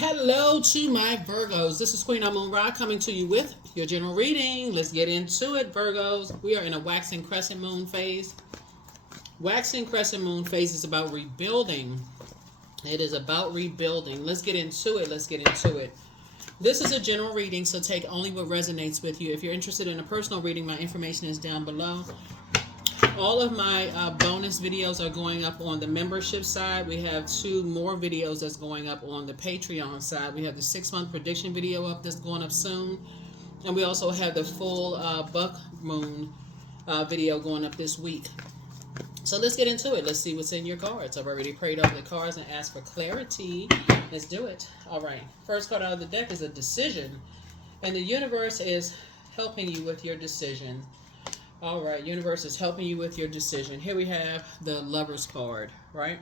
Hello to my Virgos. This is Queen Amun Ra coming to you with your general reading. Let's get into it, Virgos. We are in a waxing crescent moon phase. Waxing crescent moon phase is about rebuilding. It is about rebuilding. Let's get into it. Let's get into it. This is a general reading, so take only what resonates with you. If you're interested in a personal reading, my information is down below. All of my bonus videos are going up on the membership side. We have 2 more videos that's going up on the Patreon side. We have the 6-month prediction video up that's going up soon. And we also have the full Buck Moon video going up this week. So let's get into it. Let's see what's in your cards. I've already prayed over the cards and asked for clarity. Let's do it. All right. First card out of the deck is a decision. And the universe is helping you with your decision. All right, universe is helping you with your decision. Here we have the Lover's card, right?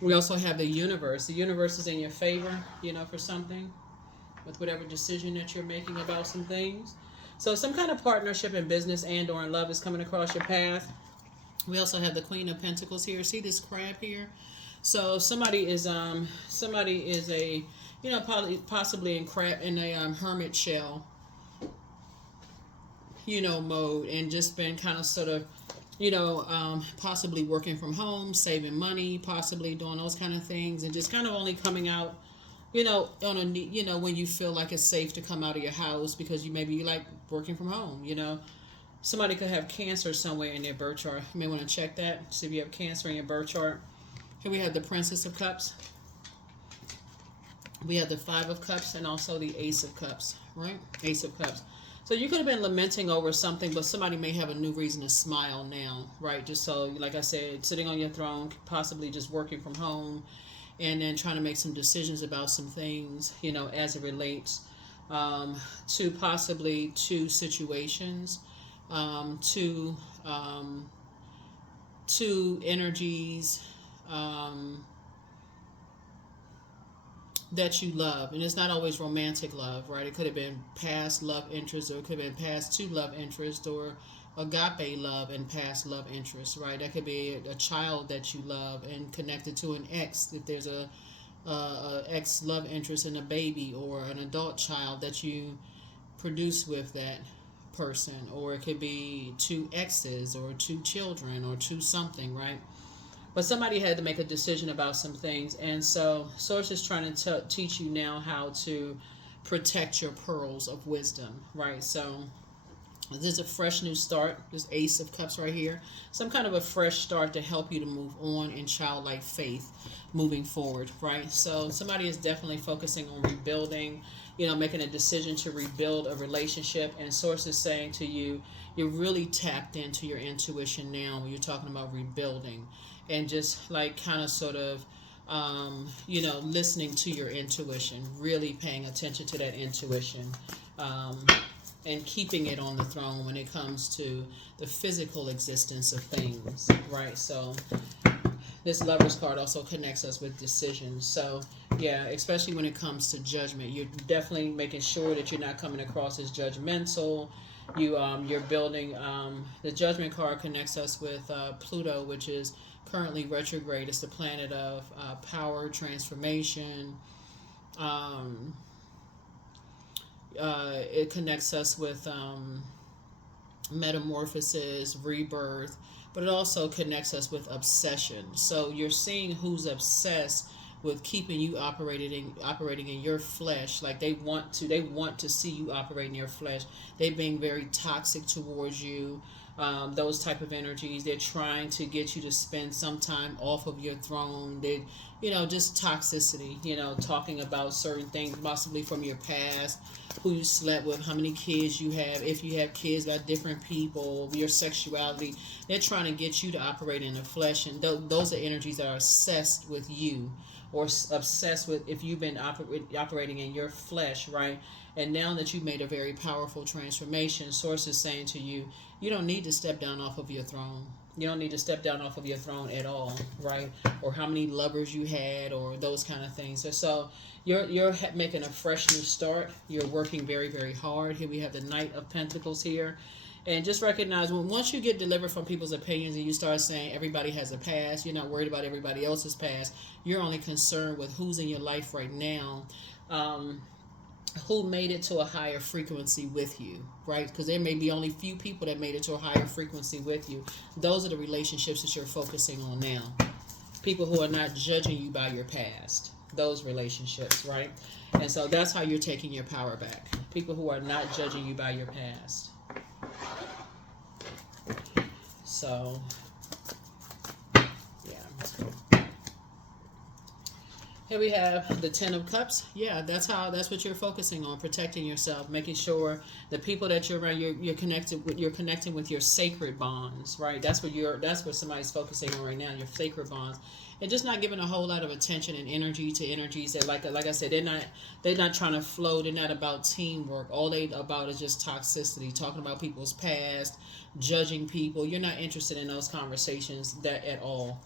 We also have the universe. The universe is in your favor, for something, with whatever decision that you're making about some things. So some kind of partnership in business and or in love is coming across your path. We also have the Queen of Pentacles here. See this crab here? So somebody is a, possibly in a hermit shell, mode, and just been kind of sort of, possibly working from home, saving money, possibly doing those kind of things, and just kind of only coming out, on a, when you feel like it's safe to come out of your house because you like working from home, Somebody could have cancer somewhere in their birth chart. You may want to check that, see if you have cancer in your birth chart. Here we have the Princess of Cups. We have the 5 of Cups and also the Ace of Cups, right? Ace of Cups. So you could have been lamenting over something, but somebody may have a new reason to smile now, right? Just so, like I said, sitting on your throne, possibly just working from home, and then trying to make some decisions about some things, as it relates to possibly 2 situations, 2 energies, that you love. And it's not always romantic love, right? It could have been past love interest, or it could have been past 2 love interest, or agape love and past love interest, right? That could be a child that you love and connected to an ex, if there's a ex love interest in a baby, or an adult child that you produce with that person, or it could be 2 exes or 2 children or 2 something, right? But somebody had to make a decision about some things. And so Source is trying to teach you now how to protect your pearls of wisdom, right? So this is a fresh new start. This Ace of Cups right here. Some kind of a fresh start to help you to move on in childlike faith moving forward, right? So somebody is definitely focusing on rebuilding, making a decision to rebuild a relationship. And Source is saying to you, you're really tapped into your intuition now when you're talking about rebuilding. And just like kind of sort of, listening to your intuition, really paying attention to that intuition, and keeping it on the throne when it comes to the physical existence of things, right? So this Lover's card also connects us with decisions. So yeah, especially when it comes to judgment, you're definitely making sure that you're not coming across as judgmental. You're building, the Judgment card connects us with Pluto, which is currently retrograde. It's the planet of power, transformation. It connects us with metamorphosis, rebirth, but it also connects us with obsession. So you're seeing who's obsessed with keeping you operating in your flesh. Like they want to see you operate in your flesh. They're being very toxic towards you. Those type of energies. They're trying to get you to spend some time off of your throne. They, just toxicity, talking about certain things, possibly from your past, who you slept with, how many kids you have, if you have kids by different people, your sexuality. They're trying to get you to operate in the flesh. And those are energies that are obsessed with you, or obsessed with if you've been operating in your flesh, right? And now that you've made a very powerful transformation, Source is saying to you, you don't need to step down off of your throne. You don't need to step down off of your throne at all, right? Or how many lovers you had, or those kind of things. So you're making a fresh new start. You're working very, very hard. Here we have the Knight of Pentacles here. And just recognize once you get delivered from people's opinions and you start saying everybody has a past, you're not worried about everybody else's past. You're only concerned with who's in your life right now, who made it to a higher frequency with you, right? Because there may be only few people that made it to a higher frequency with you. Those are the relationships that you're focusing on now. People who are not judging you by your past. Those relationships, right? And so that's how you're taking your power back. People who are not judging you by your past. So, yeah. Here we have the Ten of Cups. Yeah, that's what you're focusing on, protecting yourself, making sure the people that you're around, you're connecting with your sacred bonds, right? That's what somebody's focusing on right now, your sacred bonds. And just not giving a whole lot of attention and energy to energies that, like I said, they're not trying to flow. They're not about teamwork. All they about is just toxicity, talking about people's past, judging people. You're not interested in those conversations that at all,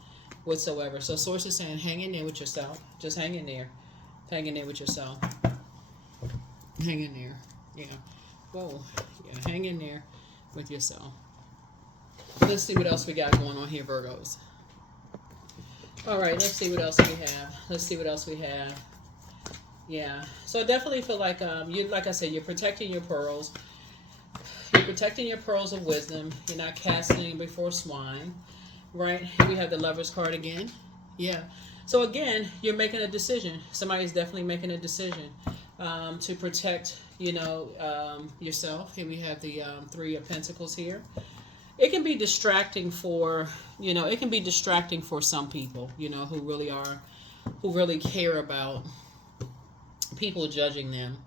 whatsoever. So Source is saying, hang in there with yourself. Just hang in there. Hang in there with yourself. Hang in there. Yeah. Whoa. Yeah. Hang in there with yourself. Let's see what else we got going on here, Virgos. All right, let's see what else we have. Yeah, so I definitely feel like like I said, you're protecting your pearls. You're protecting your pearls of wisdom. You're not casting before swine, right? We have the Lover's card again. Yeah. So again, you're making a decision. Somebody's definitely making a decision to protect, yourself. Here we have the Three of Pentacles here. It can be distracting for some people, who really care about people judging them.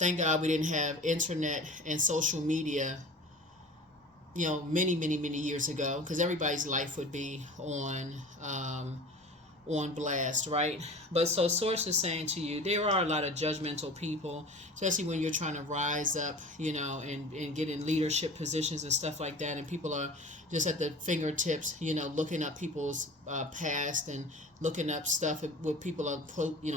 Thank God we didn't have internet and social media, many, many, many years ago, because everybody's life would be on blast, right? But so Source is saying to you, there are a lot of judgmental people, especially when you're trying to rise up, and get in leadership positions and stuff like that, and people are just at the fingertips, looking up people's past and looking up stuff what people are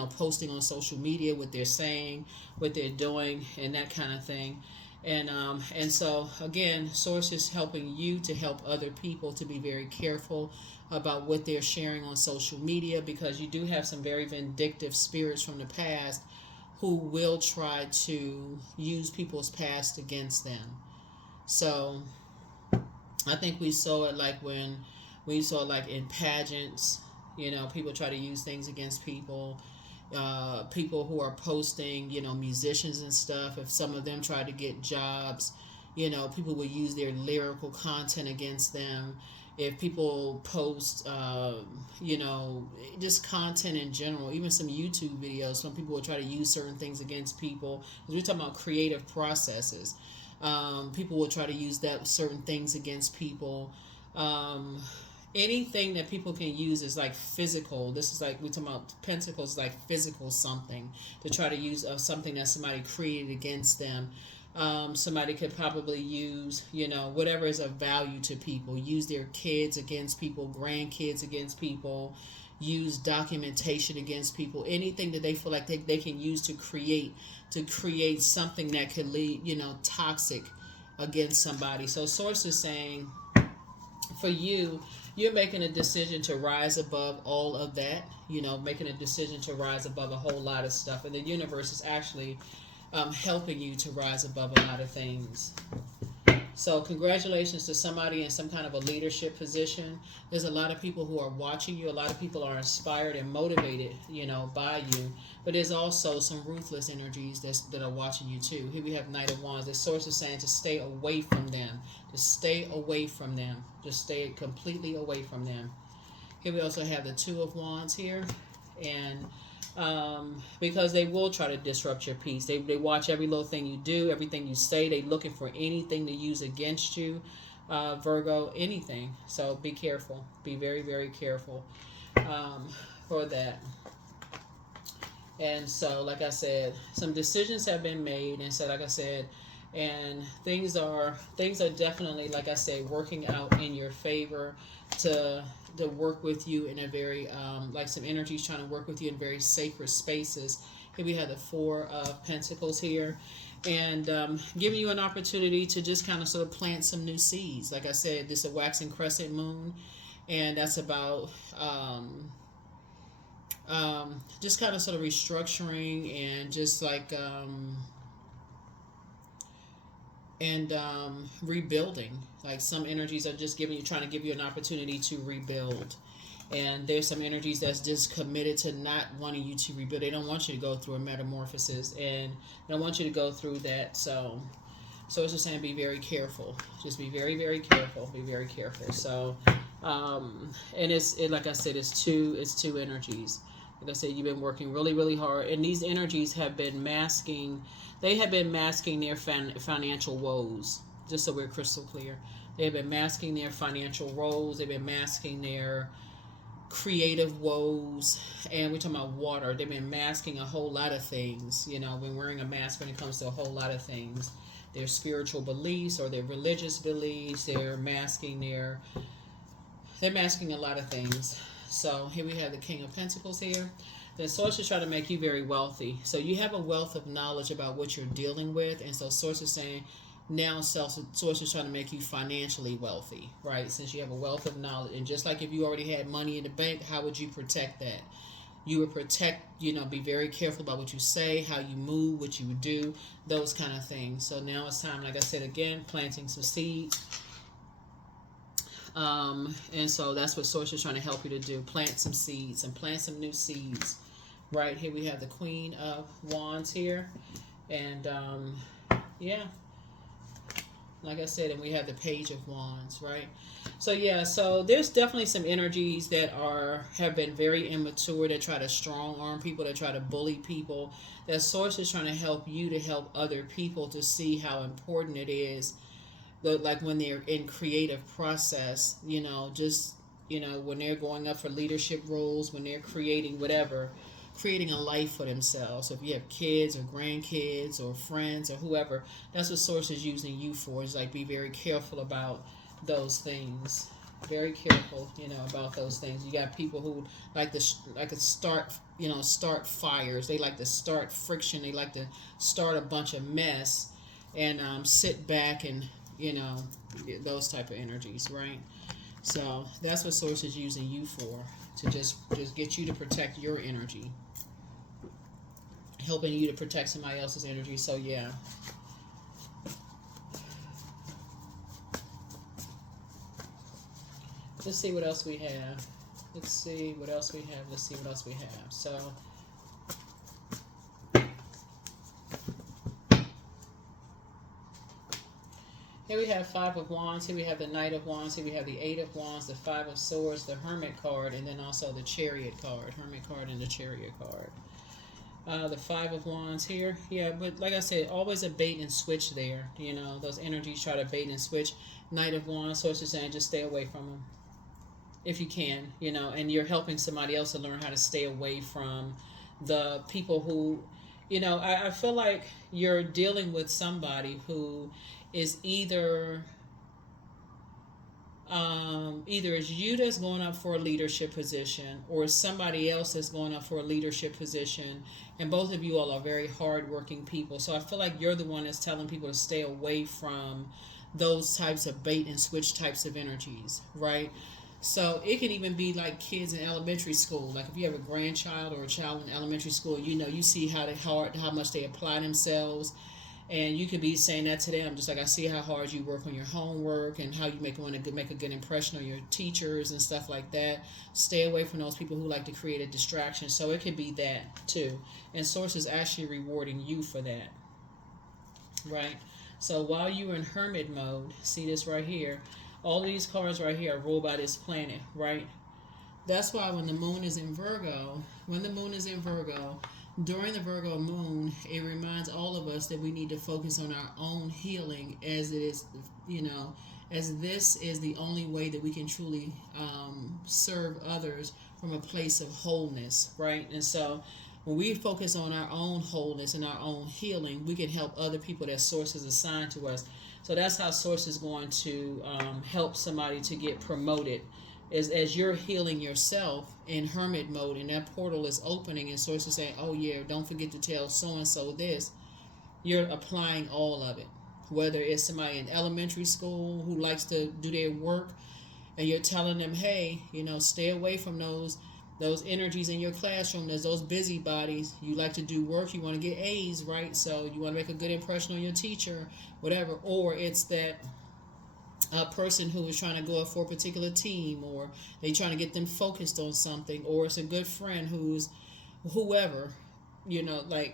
posting on social media, what they're saying, what they're doing, and that kind of thing. And so again, Source is helping you to help other people to be very careful about what they're sharing on social media, because you do have some very vindictive spirits from the past who will try to use people's past against them. So I think we saw it in pageants, people try to use things against people. People who are posting, musicians and stuff, if some of them try to get jobs, people will use their lyrical content against them. If people post, just content in general, even some YouTube videos, some people will try to use certain things against people. We're talking about creative processes. People will try to use certain things against people. Anything that people can use is like physical. This is like, we're talking about pentacles, like physical something to try to use something that somebody created against them. Somebody could probably use, whatever is of value to people, use their kids against people, grandkids against people, use documentation against people, anything that they feel like they can use to create something that could lead, toxic against somebody. So Source is saying, for you, you're making a decision to rise above all of that, making a decision to rise above a whole lot of stuff. And the universe is actually helping you to rise above a lot of things. So congratulations to somebody in some kind of a leadership position. There's a lot of people who are watching you. A lot of people are inspired and motivated, by you. But there's also some ruthless energies that are watching you too. Here we have Knight of Wands. The Source is saying to stay away from them. To stay away from them. Just stay completely away from them. Here we also have the Two of Wands here. And because they will try to disrupt your peace. They watch every little thing you do, everything you say. They're looking for anything to use against you, Virgo, anything. So be careful. Be very, very careful for that. And so, like I said, some decisions have been made. And so, like I said, and things are definitely, like I said, working out in your favor to work with you in a very like some energies trying to work with you in very sacred spaces. Here we have the Four of Pentacles here, and giving you an opportunity to just kind of sort of plant some new seeds. Like I said, this is a waxing crescent moon, and that's about just kind of sort of restructuring and just like rebuilding. Like some energies are just trying to give you an opportunity to rebuild. And there's some energies that's just committed to not wanting you to rebuild. They don't want you to go through a metamorphosis, and they don't want you to go through that. So it's just saying be very careful. Just be very, very careful. Be very careful. So, and like I said, it's two energies. Like I said, you've been working really, really hard, and these energies have been masking. They have been masking their financial woes. Just so we're crystal clear, they have been masking their financial woes. They've been masking their creative woes, and we're talking about water. They've been masking a whole lot of things. Been wearing a mask when it comes to a whole lot of things. Their spiritual beliefs or their religious beliefs. They're masking a lot of things. So here we have the King of Pentacles here. The source is trying to make you very wealthy. So you have a wealth of knowledge about what you're dealing with. And so source is saying now source is trying to make you financially wealthy, right? Since you have a wealth of knowledge. And just like if you already had money in the bank, how would you protect that? You would protect, be very careful about what you say, how you move, what you do, those kind of things. So now it's time, like I said again, planting some seeds. And so that's what source is trying to help you to do. Plant some seeds and plant some new seeds. Right here we have the Queen of Wands here. And yeah. Like I said, and we have the Page of Wands, right? So yeah, so there's definitely some energies that have been very immature, that try to strong arm people, that try to bully people. That source is trying to help you to help other people to see how important it is. Like when they're in creative process, just when they're going up for leadership roles, when they're creating a life for themselves. So if you have kids or grandkids or friends or whoever, that's what source is using you for. Is like be very careful about those things. Very careful, about those things. You got people who like to start fires. They like to start friction. They like to start a bunch of mess and sit back and those type of energies, right? So that's what source is using you for, to just get you to protect your energy, helping you to protect somebody else's energy. So yeah. Let's see what else we have. So here we have Five of Wands. Here we have the Knight of Wands. Here we have the Eight of Wands, the Five of Swords, the Hermit card, and then also the Chariot card. Hermit card and the Chariot card. The Five of Wands here. Yeah, but like I said, always a bait and switch there. Those energies try to bait and switch. Knight of Wands, so it's just saying just stay away from them if you can, and you're helping somebody else to learn how to stay away from the people who, I feel like you're dealing with somebody who is either it's you that's going up for a leadership position, or it's somebody else that's going up for a leadership position, and both of you all are very hardworking people. So I feel like you're the one that's telling people to stay away from those types of bait and switch types of energies, right? So it can even be like kids in elementary school. Like if you have a grandchild or a child in elementary school, you see how much they apply themselves. And you could be saying that to them, just like I see how hard you work on your homework and how you want to make a good impression on your teachers and stuff like that. Stay away from those people who like to create a distraction. So it could be that too. And source is actually rewarding you for that, right? So while you're in hermit mode, see this right here, all these cards right here are ruled by this planet, right? That's why when the moon is in Virgo, during the Virgo moon, it reminds all of us that we need to focus on our own healing, as it is, as this is the only way that we can truly serve others from a place of wholeness, right? And so when we focus on our own wholeness and our own healing, we can help other people that source is assigned to us. So that's how source is going to help somebody to get promoted. As you're healing yourself in hermit mode and that portal is opening and source is saying, oh yeah, don't forget to tell so and so this, you're applying all of it. Whether it's somebody in elementary school who likes to do their work and you're telling them, hey, stay away from those energies in your classroom. There's those busybodies. You like to do work, you want to get A's, right? So you want to make a good impression on your teacher, whatever. Or it's that a person who is trying to go for a particular team, or they trying to get them focused on something, or it's a good friend who's whoever,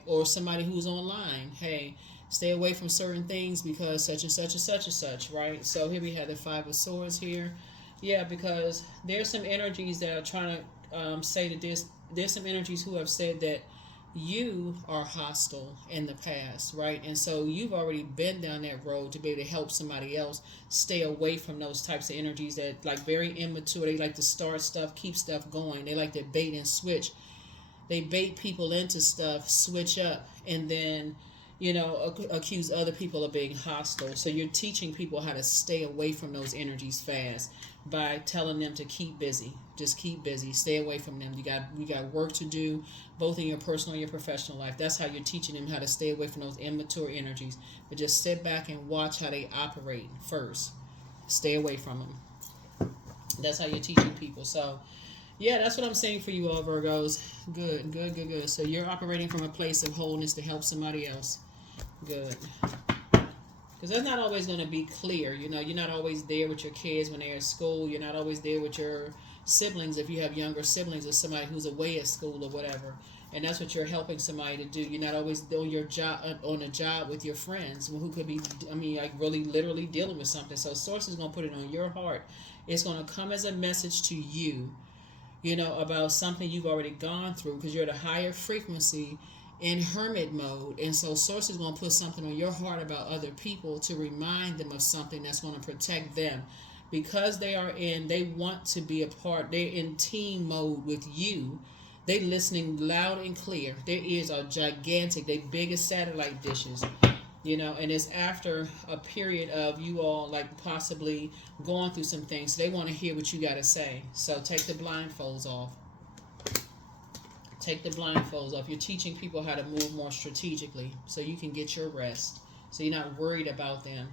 or somebody who's online. Hey, stay away from certain things because such and such and such and such, right? So here we have the Five of Swords here. Yeah, because there's some energies that are trying to say that there's some energies who have said that you are hostile in the past, right? And so you've already been down that road to be able to help somebody else stay away from those types of energies that like very immature. They like to start stuff, keep stuff going. They like to bait and switch. They bait people into stuff, switch up, and then accuse other people of being hostile. So you're teaching people how to stay away from those energies fast by telling them to keep busy. Just keep busy. Stay away from them. You got work to do, both in your personal and your professional life. That's how you're teaching them how to stay away from those immature energies. But just sit back and watch how they operate first. Stay away from them. That's how you're teaching people. So yeah, that's what I'm saying for you all, Virgos. Good. So you're operating from a place of wholeness to help somebody else. Good. Because that's not always going to be clear. You're not always there with your kids when they're at school. You're not always there with your siblings if you have younger siblings or somebody who's away at school or whatever. And that's what you're helping somebody to do. You're not always on your job, on a job with your friends who could be, like really literally dealing with something. So Source is going to put it on your heart. It's going to come as a message to you, about something you've already gone through because you're at a higher frequency in hermit mode. And so Source is going to put something on your heart about other people to remind them of something that's going to protect them. Because they want to be a part, they're in team mode with you. They're listening loud and clear. Their ears are gigantic. They're big as satellite dishes. And it's after a period of you all like possibly going through some things. So they want to hear what you got to say. So take the blindfolds off. Take the blindfolds off. You're teaching people how to move more strategically so you can get your rest. So you're not worried about them.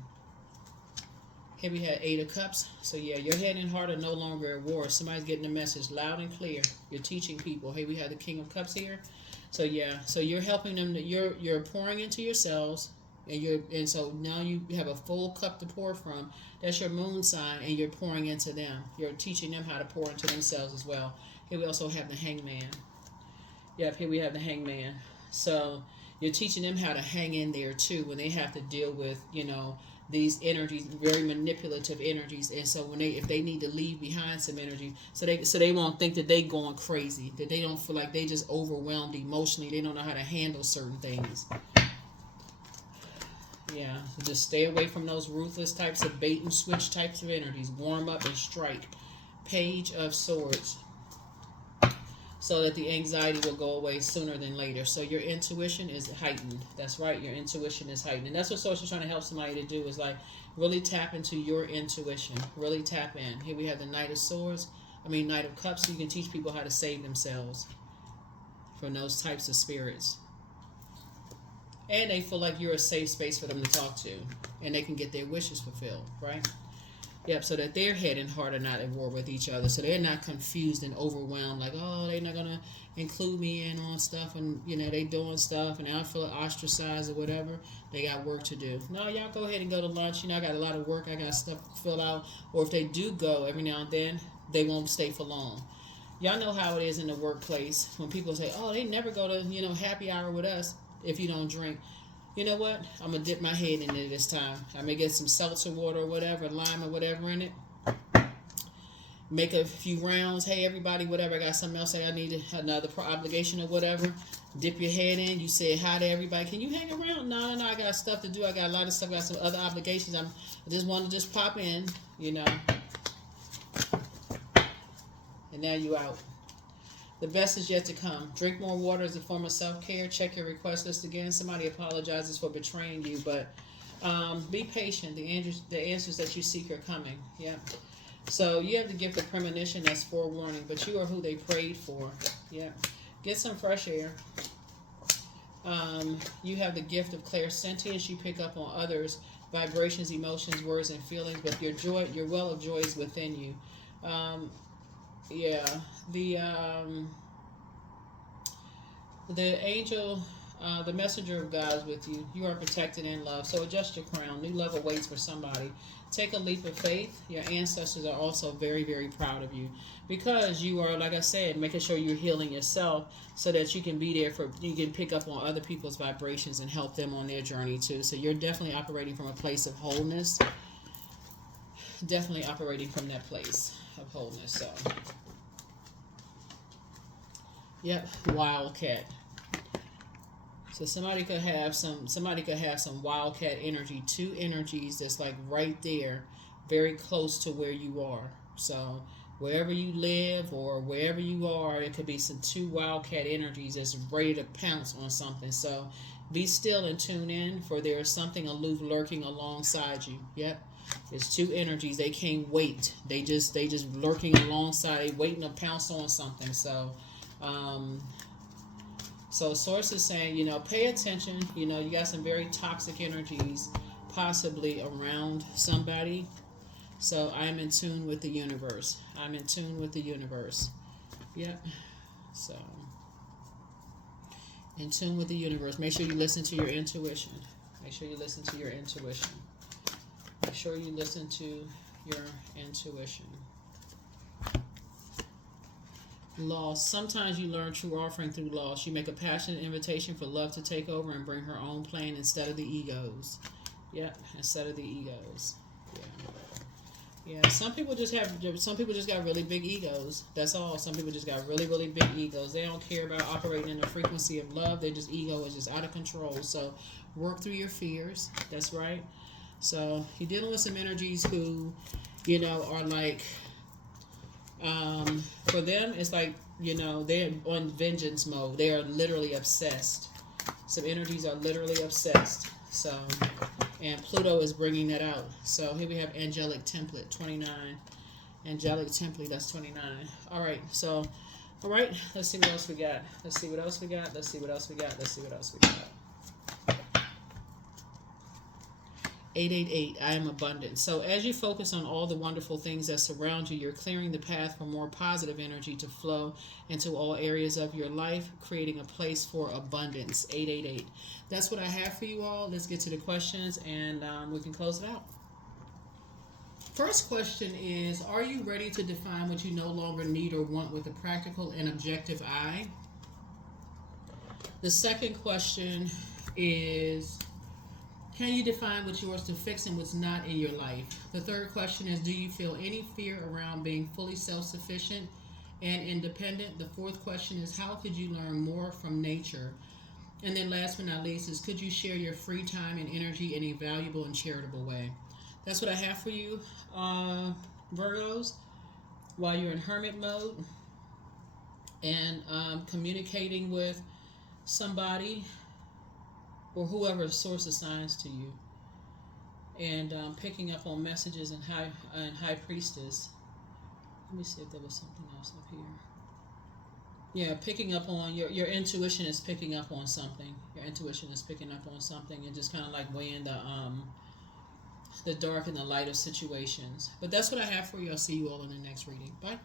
Here we had 8 of Cups. So yeah, your head and heart are no longer at war. Somebody's getting the message loud and clear. You're teaching people. Here we have the King of Cups here. So yeah, so you're helping them. You're pouring into yourselves. And so now you have a full cup to pour from. That's your moon sign, and you're pouring into them. You're teaching them how to pour into themselves as well. Here we also have the Hangman. Yep, here we have the Hangman. So you're teaching them how to hang in there too when they have to deal with, these energies, very manipulative energies. And so if they need to leave behind some energy, so they won't think that they going crazy, that they don't feel like they just overwhelmed emotionally. They don't know how to handle certain things. Yeah, so just stay away from those ruthless types of bait and switch types of energies. Warm up and strike. Page of Swords. So that the anxiety will go away sooner than later. So your intuition is heightened. That's right, your intuition is heightened. And that's what Source is trying to help somebody to do, is like really tap into your intuition. Really tap in. Here we have the Knight of Cups, so you can teach people how to save themselves from those types of spirits. And they feel like you're a safe space for them to talk to. And they can get their wishes fulfilled, right? Yep, so that their head and heart are not at war with each other. So they're not confused and overwhelmed, like, oh, they're not going to include me in on stuff, and, they doing stuff, and I feel ostracized or whatever. They got work to do. No, y'all go ahead and go to lunch. I got a lot of work. I got stuff to fill out. Or if they do go every now and then, they won't stay for long. Y'all know how it is in the workplace when people say, oh, they never go to, happy hour with us if you don't drink. You know what? I'm going to dip my head in it this time. I may get some seltzer water or whatever, lime or whatever in it. Make a few rounds. Hey, everybody, whatever. I got something else. I need another obligation or whatever. Dip your head in. You say hi to everybody. Can you hang around? No. I got stuff to do. I got a lot of stuff. I got some other obligations. I just want to pop in, And now you out. The best is yet to come. Drink more water as a form of self-care. Check your request list again. Somebody apologizes for betraying you, but be patient. The answers that you seek are coming. Yep. So you have the gift of premonition, that's forewarning, but you are who they prayed for. Yep. Get some fresh air. You have the gift of clairsentience. You pick up on others' vibrations, emotions, words, and feelings, but your well of joy is within you. Yeah, the angel, the messenger of God is with you. You are protected in love. So adjust your crown. New love awaits for somebody. Take a leap of faith. Your ancestors are also very, very proud of you because you are, like I said, making sure you're healing yourself so that you can be there you can pick up on other people's vibrations and help them on their journey too. So you're definitely operating from a place of wholeness. Definitely operating from that place of wholeness. So, yep, wildcat. So somebody could have some wildcat energy, two energies that's like right there, very close to where you are. So wherever you live or wherever you are, it could be some two wildcat energies that's ready to pounce on something. So be still and tune in, for there is something aloof lurking alongside you. Yep. There's two energies. They can't wait. They just lurking alongside, waiting to pounce on something. So source is saying, pay attention. You got some very toxic energies possibly around somebody. So I'm in tune with the universe. I'm in tune with the universe. Yep. So in tune with the universe. Make sure you listen to your intuition. Make sure you listen to your intuition. Make sure you listen to your intuition. Loss. Sometimes you learn true offering through loss. You make a passionate invitation for love to take over and bring her own plan instead of the egos. Yep, instead of the egos. Yeah. Some people just got really big egos. That's all. Some people just got really, really big egos. They don't care about operating in the frequency of love. Their ego is just out of control. So work through your fears. That's right. So you're dealing with some energies who, are like, for them, it's like, they're on vengeance mode. They are literally obsessed. Some energies are literally obsessed. So, and Pluto is bringing that out. So here we have angelic template 29. Angelic template, that's 29. All right. So, all right. Let's see what else we got. Let's see what else we got. 888, I am abundant. So as you focus on all the wonderful things that surround you, you're clearing the path for more positive energy to flow into all areas of your life, creating a place for abundance. 888. That's what I have for you all. Let's get to the questions and we can close it out. First question is, are you ready to define what you no longer need or want with a practical and objective eye? The second question is, can you define what's yours to fix and what's not in your life? The third question is, do you feel any fear around being fully self-sufficient and independent? The fourth question is, how could you learn more from nature? And then last but not least is, could you share your free time and energy in a valuable and charitable way? That's what I have for you, Virgos, while you're in hermit mode and communicating with somebody or whoever source assigns to you, and picking up on messages and high priestess. Let me see if there was something else up here. Yeah, picking up on your intuition is picking up on something. Your intuition is picking up on something and just kind of like weighing the dark and the light of situations. But that's what I have for you. I'll see you all in the next reading. Bye.